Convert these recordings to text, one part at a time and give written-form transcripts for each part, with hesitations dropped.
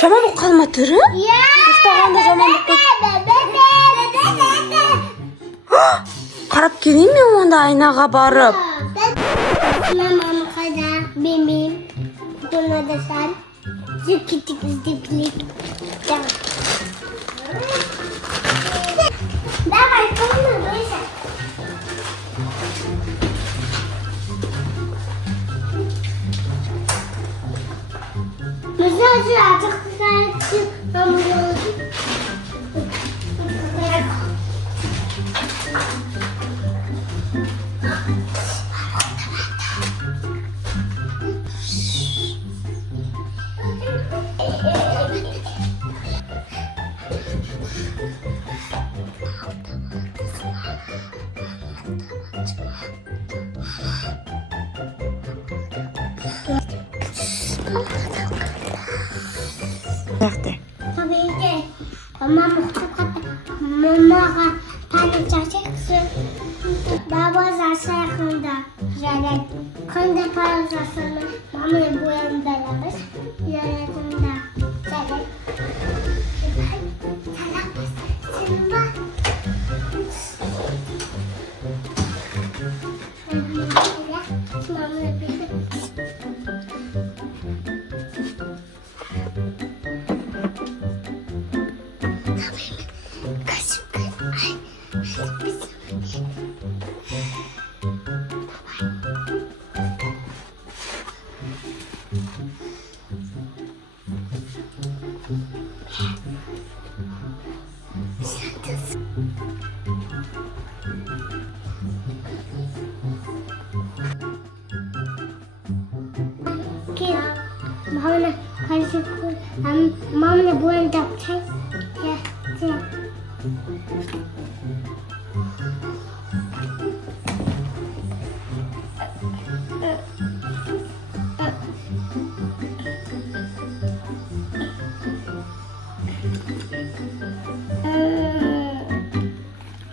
Жаман болып қалма түрі? Ұйықтағанда жаман болып қарап келейін мен онда айнаға барып. Мамам қайда? Білмеймін. Бұны да сәл. Зүкітік іздеплік. Давай, қойма, бөйсі. Müze açık kızartı hamuru. Tabii ki. Mama mamaga tane çakacaksın. Baba zaten yakında. Yani kanda para zaten. Mama bu yanında yapış. Yanında. Selam. Selam bak. Mama bir. Mama karışık. Mama bu anda yapacak. Ya, ya.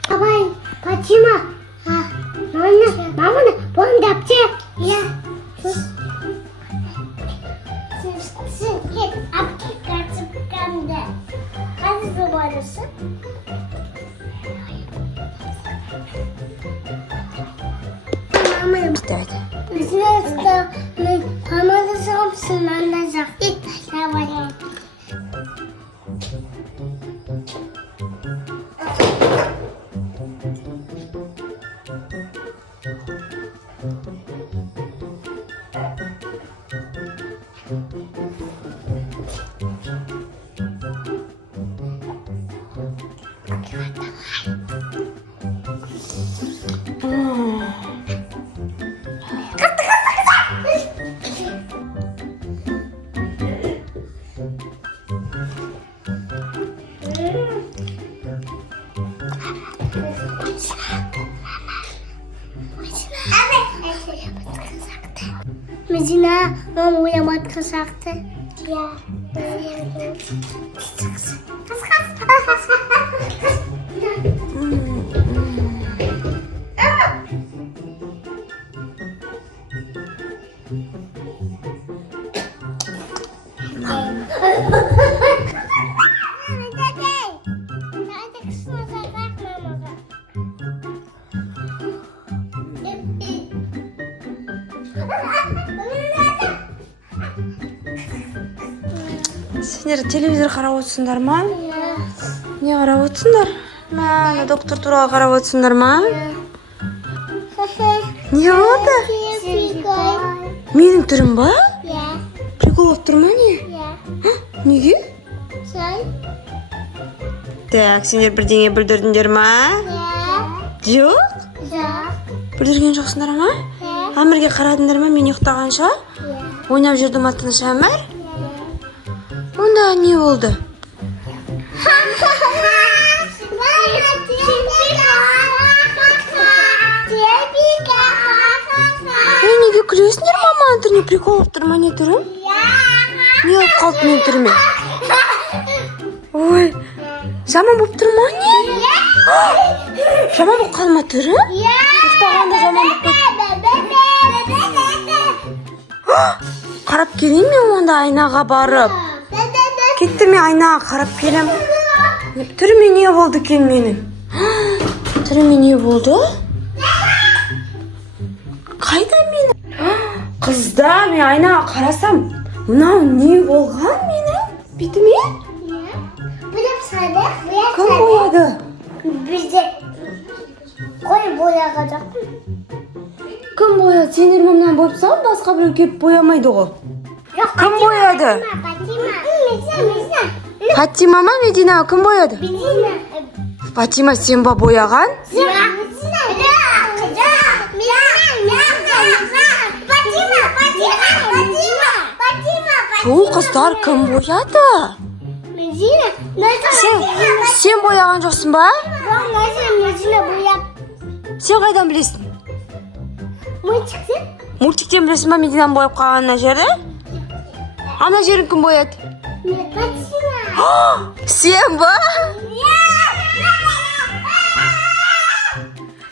Babay, Fatima. Mama bu anda yapacak. Ya. Git, apki kaçıp kamde. Kaç numarası? Mama, Evet. bizim evde parmağını sapsın anlayacak. Git, yavaş. Medina, mama uyamat kasaktı. Ya. Сендер телевизор қарап отырсыңдар ма? Не қарап отырсыңдар? Ана доктор туралы қарап отырсыңдар ма? Не болды? Менің түрім ба? Прикол болып тұр ма не? Неге? Так, сендер бірдеңе білдірдіңдер ма? Жоқ? Білдірген жоқсыңдар ма? Әмірге қарадыңдар ма мен ұйықтағанша? Ойнап жүрдім ма тыныш Әмір? Onda ne oldu? Nega gülüyorsunlar mama? Ne prikol болып тұр ма не түрім? Не алып қалды мен түріме? Ой, жаман болып тұр ма не? Жаман болып қалма түрі? Ұйықтағанда жаман болып қарап келейін мен онда айнаға барып. Kettim men aynaga qarab kelem. Түріме не болды екен менің? Түріме не болды? Қайда менің? Қызда, мен айнаға қарасам, мынау не болған менің? Бетіме? Кім бояды? Бізде қой бояғадық. Кім бояды? Сендер мамнан бойып сал, басқа біреу келіп боямайды ғой. Кім бояды? Фатима ма, Медина? Кім бояды? Фатима, сен ба бояған? Сол қыздар кім бояды? Сен бояған жоқсың ба? Сен қайдан білесің? Мультиктен білесің ба Мединаны бояп қалған ана жерді? Ана жерін кім бояды? Сен ба?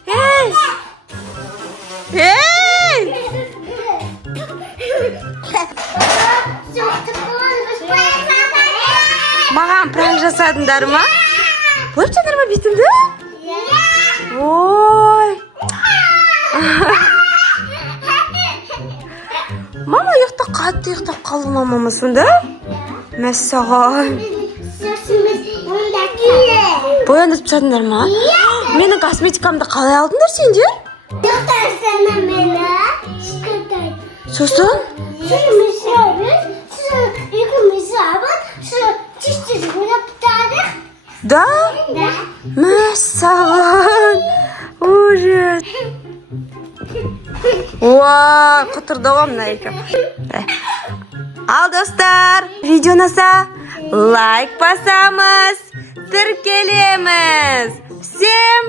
Ей! Ей! Маған пранк жасадыңдар ма? Бояп жатыр ма бетіңді? Ой! Мама ұйықтап қатты ұйықтап қалды мамама сонда? Мәссаған. Бояндырып тастадыңдар ма? Менің косметикамды қалай алдыңдар сендер? Сосын? Да? Мәссаған. Ужас. Уа, құтырды ғой мына екі. Ал достар, видео ұнаса лайк басамыз, тіркелеміз. Всем